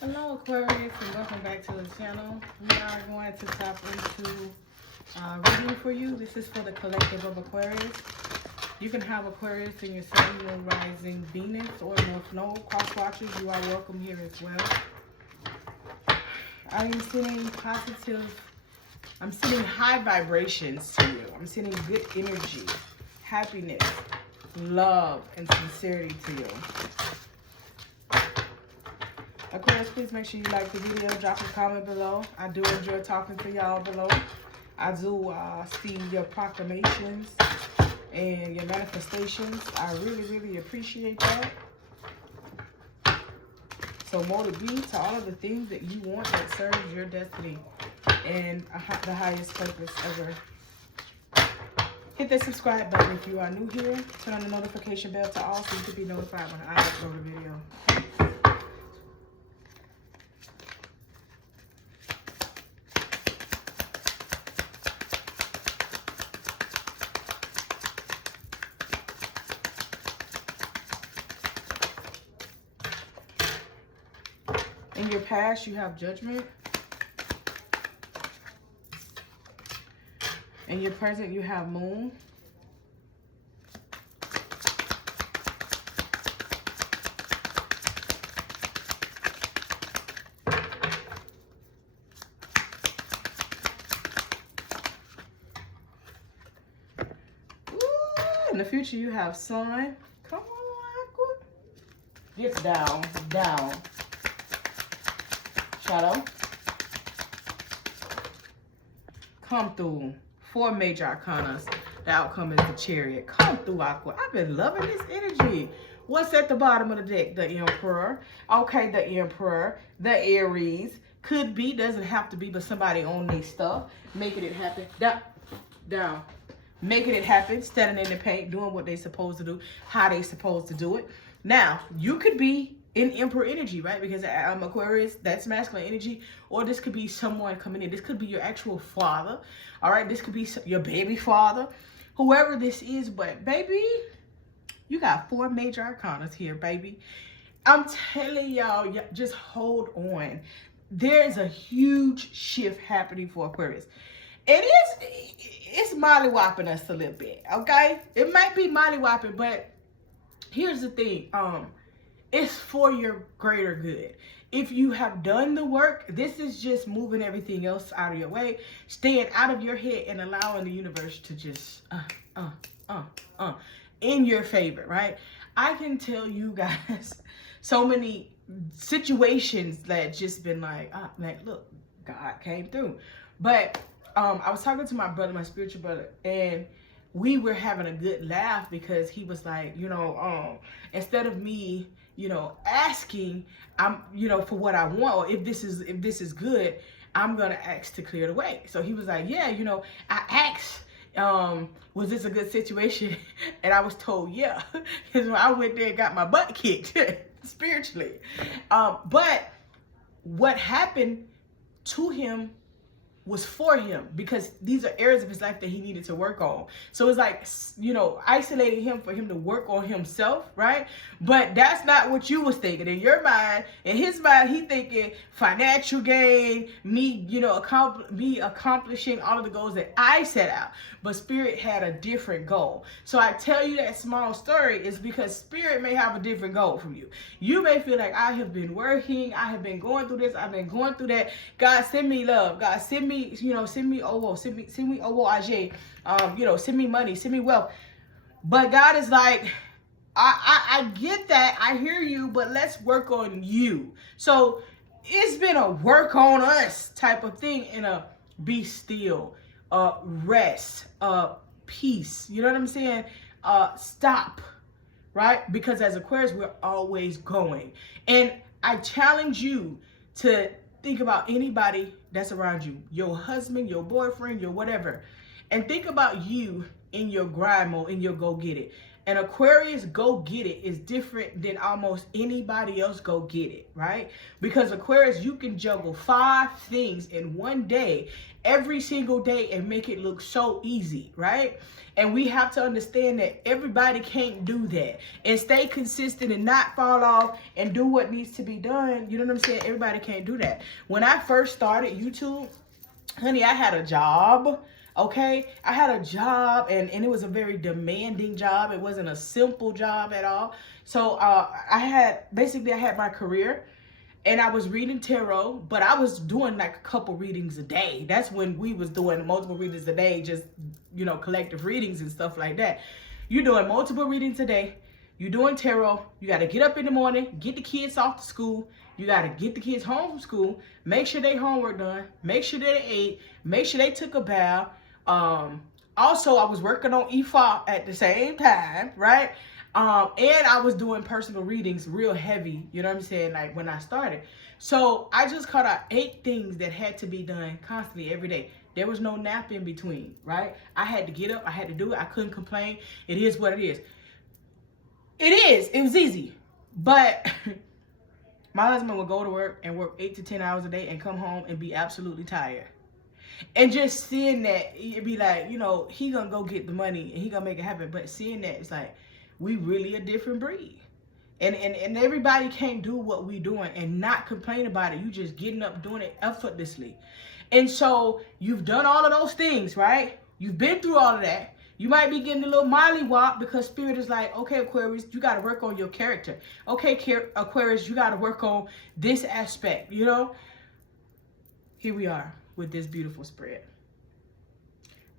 Hello Aquarius, and welcome back to the channel. We are going to tap into reading for you. This is for the collective of Aquarius. You can have Aquarius in your sun, moon, rising, Venus, or North Node. Cross watchers, you are welcome here as well. I am sending positive, I'm sending high vibrations to you. I'm sending good energy, happiness, love, and sincerity to you. Aquarius, please make sure you like the video, drop a comment below. I do enjoy talking to y'all below. I do see your proclamations and your manifestations. I really, really appreciate that. So more to be to all of the things that you want that serves your destiny and the highest purpose ever. Hit that subscribe button if you are new here. Turn on the notification bell to all so you can be notified when I upload a video. In your past, you have judgment. In your present, you have moon. Ooh, in the future, you have sun. Come on, get down, down. Shadow. Come through. 4 major arcanas. The outcome is the Chariot. Come through, Aqua. I've been loving this energy. What's at the bottom of the deck? The Emperor. Okay, the Emperor. The Aries. Could be, doesn't have to be, but somebody on their stuff. Making it happen. Down. Down. Making it happen. Standing in the paint. Doing what they supposed to do. How they supposed to do it. Now, you could be in Emperor energy, right? Because Aquarius, that's masculine energy. Or this could be someone coming in. This could be your actual father. All right, this could be your baby father. Whoever this is, but baby, you got 4 major arcanas here, baby. I'm telling y'all, just hold on. There's a huge shift happening for Aquarius. It's molly-whopping us a little bit, okay? It might be molly-whopping, but here's the thing. It's for your greater good. If you have done the work, this is just moving everything else out of your way, staying out of your head and allowing the universe to just in your favor, right? I can tell you guys so many situations that just been like look, God came through. But I was talking to my brother, my spiritual brother, and we were having a good laugh because he was like, instead of me, asking, for what I want, or if this is good, I'm gonna ask to clear the way. So he was like, yeah, I asked, was this a good situation? And I was told, yeah, because I went there and got my butt kicked spiritually. But what happened to him was for him, because these are areas of his life that he needed to work on. So it's like, isolating him for him to work on himself, right? But that's not what you was thinking. In your mind, in his mind, he thinking financial gain, me, me accomplishing all of the goals that I set out. But Spirit had a different goal. So I tell you that small story is because Spirit may have a different goal from you. You may feel like, I have been working, I have been going through this, I've been going through that. God, send me love. God, send me, send me Owo, send me Owo Ajay, send me money, send me wealth. But God is like, I get that, I hear you, but let's work on you. So it's been a work on us type of thing, in a be still, rest, peace. You know what I'm saying? Stop, right? Because as Aquarius, we're always going. And I challenge you to think about anybody that's around you, your husband, your boyfriend, your whatever, and think about you in your grind mode, in your go get it. An Aquarius go get it is different than almost anybody else go get it, right? Because Aquarius, you can juggle 5 things in one day, every single day, and make it look so easy, right? And we have to understand that everybody can't do that and stay consistent and not fall off and do what needs to be done. You know what I'm saying? Everybody can't do that. When I first started YouTube, honey, I had a job. Okay, I had a job, and it was a very demanding job. It wasn't a simple job at all. So I had my career, and I was reading tarot, but I was doing like a couple readings a day. That's when we was doing multiple readings a day, just, you know, collective readings and stuff like that. You're doing multiple readings a day. You're doing tarot. You got to get up in the morning, get the kids off to school. You got to get the kids home from school, make sure they homework done, make sure they ate, make sure they took a bath. Also, I was working on EFA at the same time, right? And I was doing personal readings real heavy, you know what I'm saying, like when I started. So I just cut out 8 things that had to be done constantly every day. There was no nap in between, right? I had to get up, I had to do it, I couldn't complain. It is what it is. It was easy. But my husband would go to work and work 8 to 10 hours a day and come home and be absolutely tired. And just seeing that, it'd be like, you know, he gonna go get the money and he gonna make it happen. But seeing that, it's like, we really a different breed. And everybody can't do what we doing and not complain about it. You just getting up, doing it effortlessly. And so you've done all of those things, right? You've been through all of that. You might be getting a little molly-wop because Spirit is like, okay, Aquarius, you got to work on your character. Okay, Aquarius, you got to work on this aspect, you know? Here we are with this beautiful spread.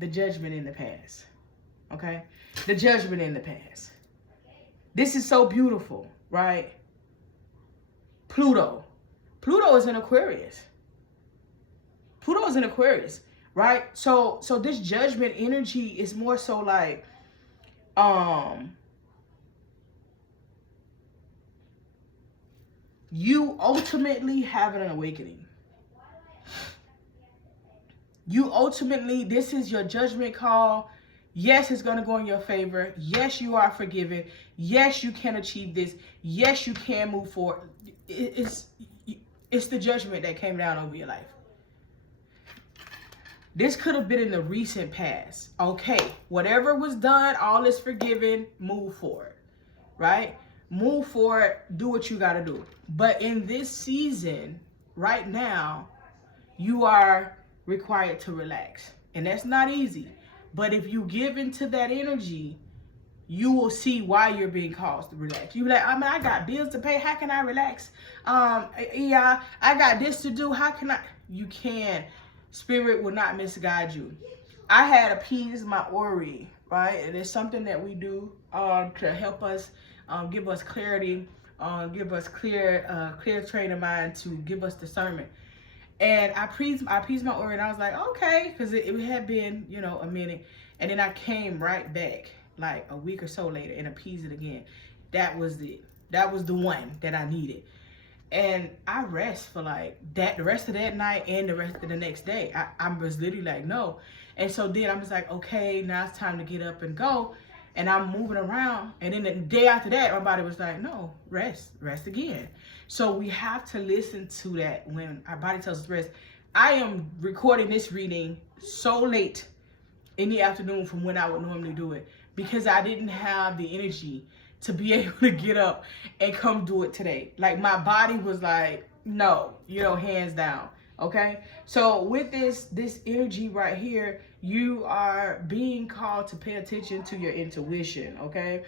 The judgment in the past, okay? The judgment in the past. This is so beautiful, right? Pluto. Pluto is in Aquarius. Pluto is in Aquarius, right? So this judgment energy is more so like, you ultimately have an awakening. You ultimately, this is your judgment call. Yes, it's going to go in your favor. Yes, you are forgiven. Yes, you can achieve this. Yes, you can move forward. It's the judgment that came down over your life. This could have been in the recent past. Okay, whatever was done, all is forgiven, move forward, right? Move forward, do what you got to do. But in this season, right now, you are required to relax. And that's not easy. But if you give into that energy, you will see why you're being caused to relax. You be like, I got bills to pay. How can I relax? Yeah, I got this to do. How can I? You can. Spirit will not misguide you. I had appeased my Ori, right? And it's something that we do to help us, give us clarity, give us clear train of mind, to give us discernment. And I appeased my Ori, and I was like, okay, because it had been, you know, a minute. And then I came right back like a week or so later and appeased it again. That was it. That was the one that I needed. And I rest for like that, the rest of that night and the rest of the next day. I was literally like, no. And so then I'm just like, okay, now it's time to get up and go. And I'm moving around. And then the day after that, my body was like, no, rest again. So we have to listen to that when our body tells us rest. I am recording this reading so late in the afternoon from when I would normally do it, because I didn't have the energy to be able to get up and come do it today. Like, my body was like, no, you know, hands down. Okay. So with this energy right here, you are being called to pay attention to your intuition. Okay.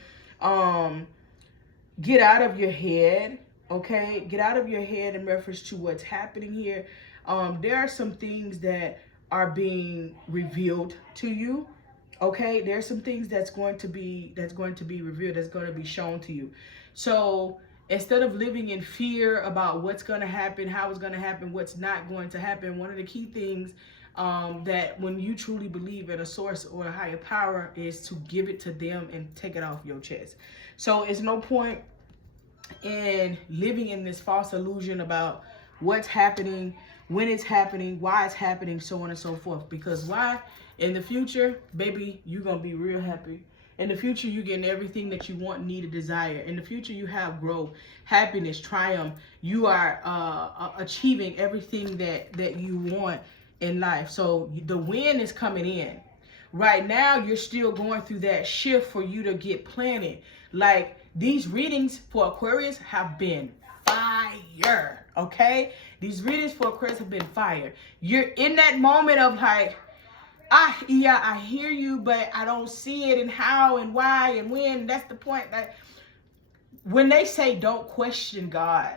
Get out of your head. Okay. Get out of your head in reference to what's happening here. There are some things that are being revealed to you. Okay, there's some things that's going to be revealed, that's going to be shown to you. So instead of living in fear about what's going to happen, how it's going to happen, what's not going to happen, one of the key things that when you truly believe in a source or a higher power is to give it to them and take it off your chest. So it's no point in living in this false illusion about what's happening, when it's happening, why it's happening, so on and so forth. Because why? In the future, baby, you're going to be real happy. In the future, you're getting everything that you want, need, or desire. In the future, you have growth, happiness, triumph. You are achieving everything that you want in life. So the win is coming in. Right now, you're still going through that shift for you to get planted. Like, these readings for Aquarius have been fire, okay? These readings for Aquarius have been fire. You're in that moment of like, yeah, I hear you, but I don't see it, and how and why and when. That's the point. Like, when they say don't question God,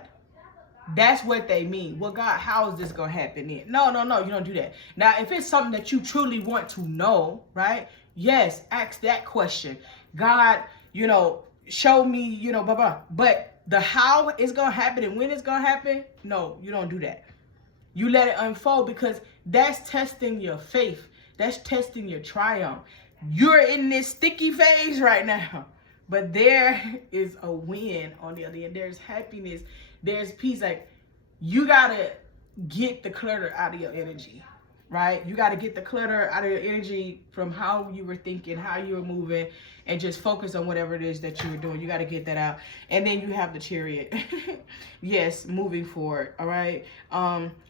that's what they mean. Well, God, how is this going to happen then? No, you don't do that. Now, if it's something that you truly want to know, right? Yes, ask that question. God, you know, show me, you know, blah, blah. But the how it's going to happen and when it's going to happen, no, you don't do that. You let it unfold, because that's testing your faith. That's testing your triumph. You're in this sticky phase right now, but there is a win on the other end. There's happiness. There's peace. Like, you got to get the clutter out of your energy, right? You got to get the clutter out of your energy from how you were thinking, how you were moving, and just focus on whatever it is that you were doing. You got to get that out. And then you have the Chariot. Yes, moving forward, all right?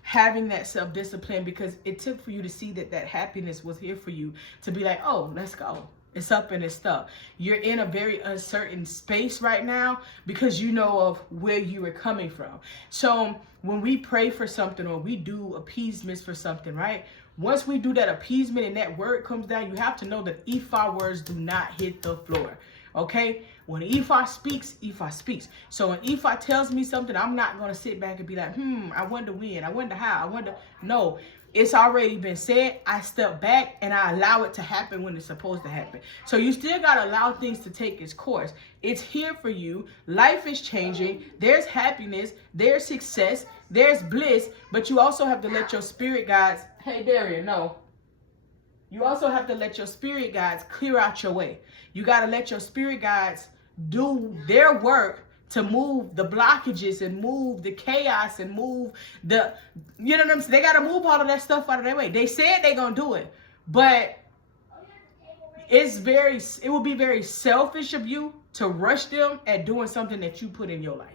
Having that self-discipline, because it took for you to see that happiness was here for you, to be like, oh, let's go. It's up and it's stuck. You're in a very uncertain space right now because you know of where you were coming from. So when we pray for something or we do appeasements for something, right? Once we do that appeasement and that word comes down, you have to know that Ifa words do not hit the floor. Okay? When Ifa speaks, Ifa speaks. So when Ifa tells me something, I'm not going to sit back and be like, I wonder when, I wonder how, I wonder. No, it's already been said. I step back and I allow it to happen when it's supposed to happen. So you still got to allow things to take its course. It's here for you. Life is changing. There's happiness. There's success. There's bliss. But you also have to let your spirit guides, hey, Darian, no. You also have to let your spirit guides clear out your way. You got to let your spirit guides do their work to move the blockages and move the chaos and move the, you know what I'm saying? They got to move all of that stuff out of their way. They said they're going to do it, but it would be very selfish of you to rush them at doing something that you put in your life.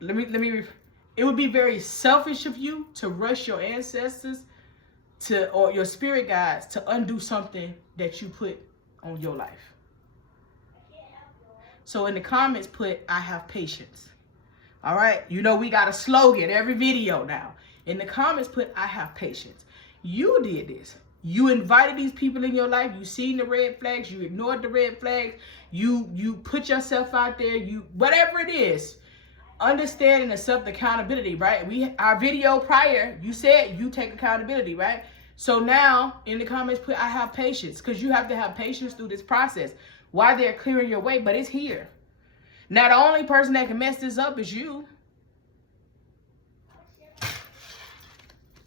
It would be very selfish of you to rush your ancestors or your spirit guides to undo something that you put on your life. So in the comments, put, I have patience. All right. You know, we got a slogan every video now. In the comments, put, I have patience. You did this. You invited these people in your life. You seen the red flags. You ignored the red flags. You put yourself out there. Whatever it is, understanding and self-accountability, right? Our video prior, you said you take accountability, right? So now in the comments, put, I have patience, because you have to have patience through this process while they're clearing your way, but it's here. Now, the only person that can mess this up is you.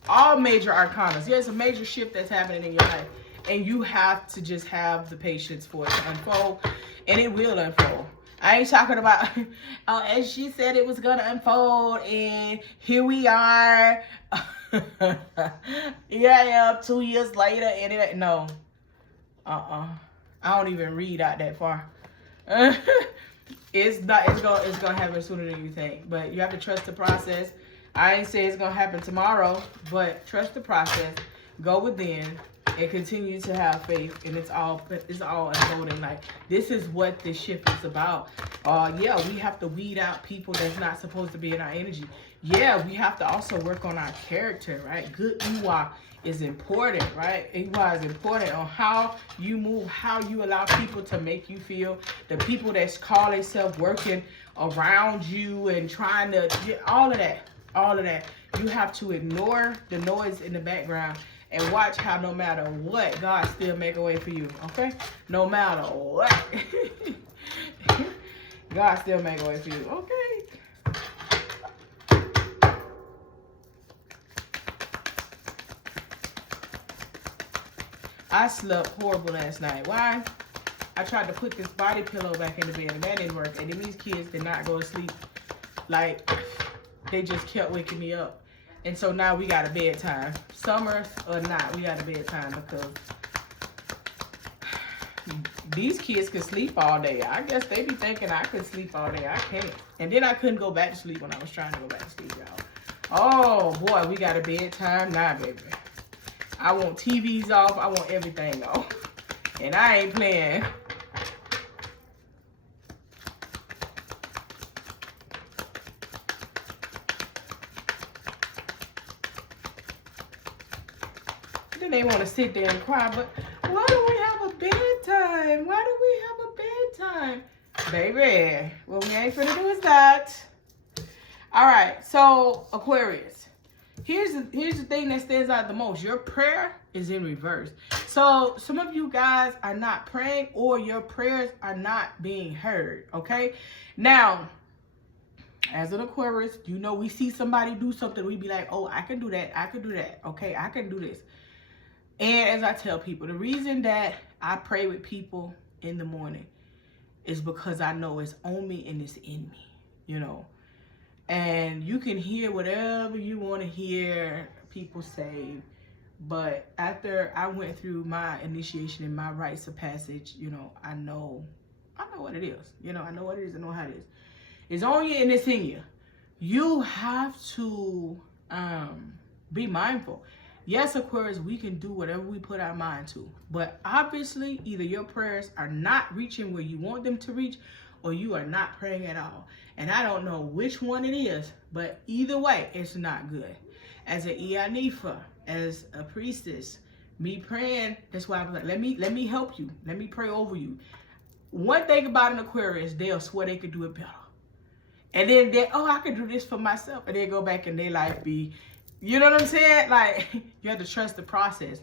All major arcanas. There's a major shift that's happening in your life, and you have to just have the patience for it to unfold, and it will unfold. I ain't talking about, as she said it was going to unfold, and here we are. Yeah, 2 years later, and it, no. I don't even read out that far. It's gonna happen sooner than you think. But you have to trust the process. I ain't say it's gonna happen tomorrow, but trust the process. Go within and continue to have faith, and it's all unfolding. Like, this is what this shift is about. Yeah, we have to weed out people that's not supposed to be in our energy. Yeah, we have to also work on our character, right? Good Iwa is important, right? Iwa is important on how you move, how you allow people to make you feel. The people that call themselves working around you and trying to get all of that. You have to ignore the noise in the background and watch how no matter what, God still make a way for you, okay? No matter what. God still make a way for you, okay? I slept horrible last night. Why? I tried to put this body pillow back in the bed, and that didn't work. And then these kids did not go to sleep. Like, they just kept waking me up. And so now we got a bedtime. Summer or not, we got a bedtime because these kids could sleep all day. I guess they be thinking I could sleep all day. I can't. And then I couldn't go back to sleep when I was trying to go back to sleep, y'all. Oh, boy, we got a bedtime now, baby. I want TVs off. I want everything off. And I ain't playing. Then they want to sit there and cry, but why do we have a bedtime? Why do we have a bedtime? Baby, what we ain't finna do is that. All right, so Aquarius, here's the thing that stands out the most. Your prayer is in reverse. So some of you guys are not praying, or your prayers are not being heard, okay? Now, as an Aquarius, you know, we see somebody do something, we be like, oh, I can do that, I can do that, okay, I can do this. And as I tell people, the reason that I pray with people in the morning is because I know it's on me and it's in me, you know. And you can hear whatever you want to hear people say, but after I went through my initiation and my rites of passage, you know, I know what it is. You know, I know what it is. I know how it is. It's on you and it's in you. You have to be mindful. Yes, Aquarius, we can do whatever we put our mind to. But obviously, either your prayers are not reaching where you want them to reach, or you are not praying at all. And I don't know which one it is, but either way, it's not good. As an Ianifa, as a priestess, me praying, that's why I was like, let me help you. Let me pray over you. One thing about an Aquarius, they'll swear they could do it better. And then I could do this for myself. And they go back and their life be, you know what I'm saying? Like, you have to trust the process.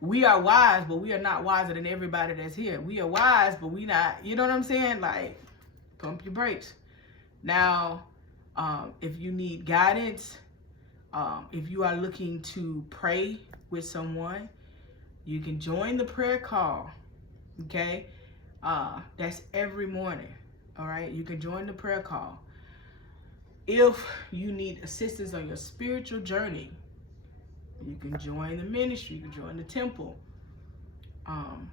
We are wise, but we are not wiser than everybody that's here. We are wise, but we not, you know what I'm saying? Like, pump your brakes. Now, if you need guidance, if you are looking to pray with someone, you can join the prayer call, okay? That's every morning, all right? You can join the prayer call. If you need assistance on your spiritual journey, you can join the ministry, you can join the temple.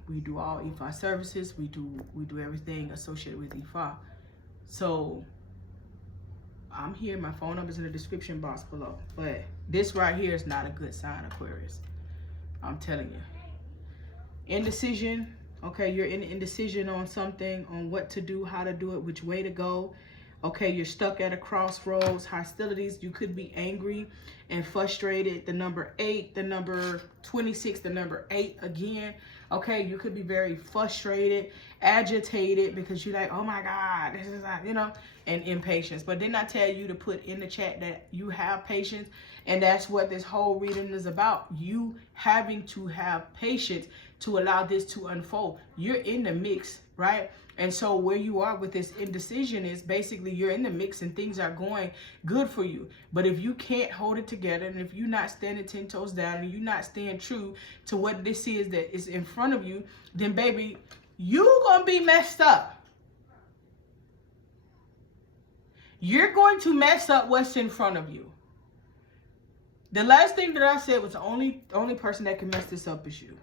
We do all Ifa services. We do everything associated with Ifa. So I'm here. My phone number is in the description box below. But this right here is not a good sign, Aquarius. I'm telling you. Indecision. Okay, you're in indecision on something, on what to do, how to do it, which way to go. Okay, you're stuck at a crossroads, hostilities. You could be angry and frustrated. The number 8, the number 26, the number 8 again. Okay, you could be very frustrated, agitated, because you're like, oh my God, this is not, you know, and impatience. But didn't I tell you to put in the chat that you have patience? And that's what this whole reading is about. You having to have patience to allow this to unfold. You're in the mix, right? And so where you are with this indecision is basically you're in the mix and things are going good for you. But if you can't hold it together, and if you're not standing 10 toes down, and you're not staying true to what this is that is in front of you, then baby, you're going to be messed up. You're going to mess up what's in front of you. The last thing that I said was the only person that can mess this up is you.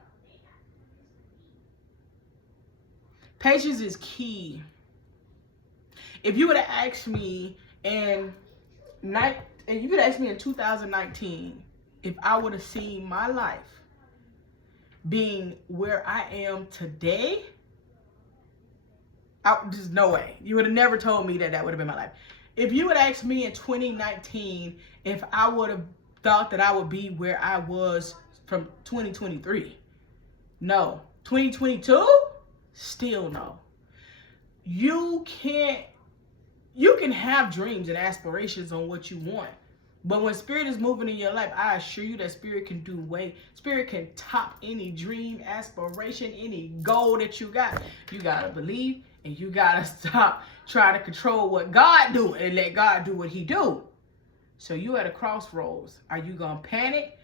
Patience is key. If you would have asked me in 2019 if I would have seen my life being where I am today, there's no way. You would have never told me that would have been my life. If you would have asked me in 2019 if I would have thought that I would be where I was from 2023, no. 2022? Still no. You can have dreams and aspirations on what you want, but when spirit is moving in your life, I assure you that spirit can top any dream, aspiration, any goal that you got. You gotta believe, and you gotta stop trying to control what God do and let God do what he do. So you at a crossroads. Are you gonna panic,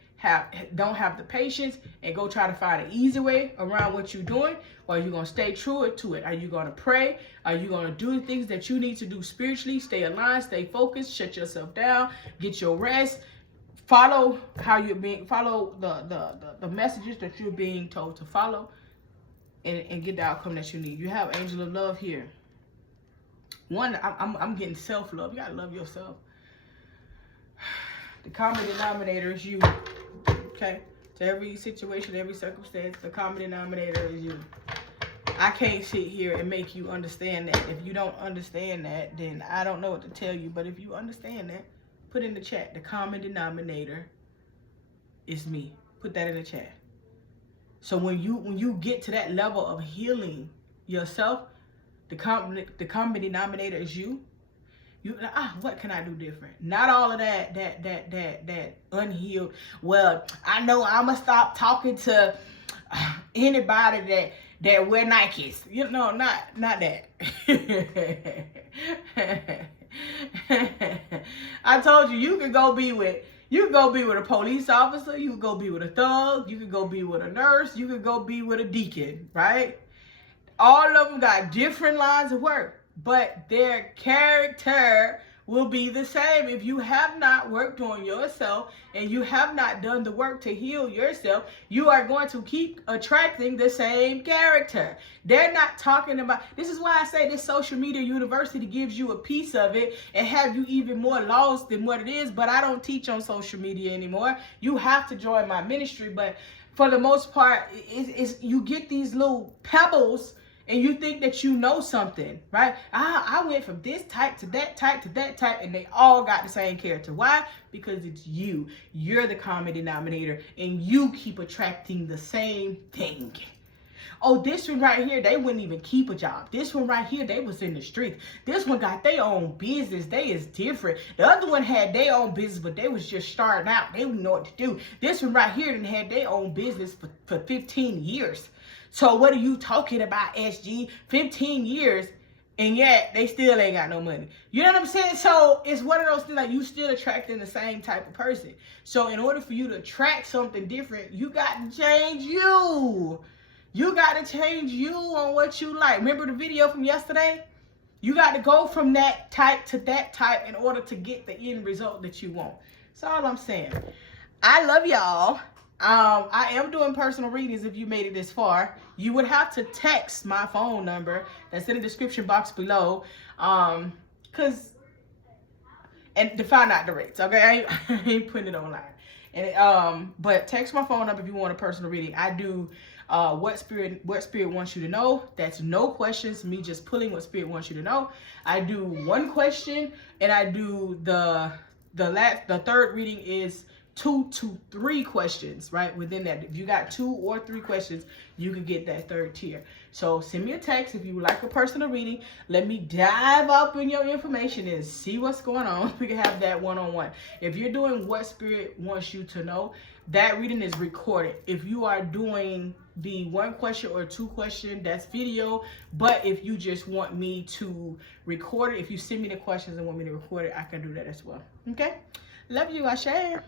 don't have the patience, and go try to find an easy way around what you're doing? Or are you going to stay true to it? Are you going to pray? Are you going to do the things that you need to do spiritually? Stay aligned, stay focused, shut yourself down, get your rest, follow the messages that you're being told to follow, and get the outcome that you need. You have angel of love here. One, I'm getting self-love. You gotta love yourself. The common denominator is you. Okay? To every situation, every circumstance, the common denominator is you. I can't sit here and make you understand that. If you don't understand that, then I don't know what to tell you. But if you understand that, put in the chat. The common denominator is me. Put that in the chat. So when you get to that level of healing yourself, the common denominator is you. What can I do different? Not all of that unhealed. Well, I know I'ma stop talking to anybody that wear Nikes. You know, not that. I told you, you can go be with a police officer, you can go be with a thug, you can go be with a nurse, you can go be with a deacon, right? All of them got different lines of work, but their character will be the same. If you have not worked on yourself and you have not done the work to heal yourself, you are going to keep attracting the same character. They're not talking about, this is why I say this social media university gives you a piece of it and have you even more lost than what it is, but I don't teach on social media anymore. You have to join my ministry, but for the most part, it's you get these little pebbles and you think that you know something, right? I went from this type to that type to that type, and they all got the same character. Why? Because it's you. You're the common denominator, and you keep attracting the same thing. Oh, this one right here, they wouldn't even keep a job. This one right here, they was in the street. This one got their own business. They is different. The other one had their own business, but they was just starting out. They didn't know what to do. This one right here didn't had their own business for 15 years. So what are you talking about, SG? 15 years, and yet they still ain't got no money. You know what I'm saying? So it's one of those things, like, you still attracting the same type of person. So in order for you to attract something different, you got to change you. You got to change you on what you like. Remember the video from yesterday? You got to go from that type to that type in order to get the end result that you want. That's all I'm saying. I love y'all. I am doing personal readings if you made it this far. You would have to text my phone number that's in the description box below. And to find out the rates, okay? I ain't putting it online. And but text my phone up if you want a personal reading. I do what spirit wants you to know. That's no questions, me just pulling what spirit wants you to know. I do one question, and I do the third reading is 2 to 3 questions, right? Within that, if you got 2 or 3 questions, you can get that third tier. So send me a text if you would like a personal reading. Let me dive up in your information and see what's going on. We can have that one-on-one. If you're doing what spirit wants you to know, that reading is recorded. If you are doing the 1 question or 2 question, that's video. But if you just want me to record it, if you send me the questions and want me to record it, I can do that as well. Okay? Love you. I share.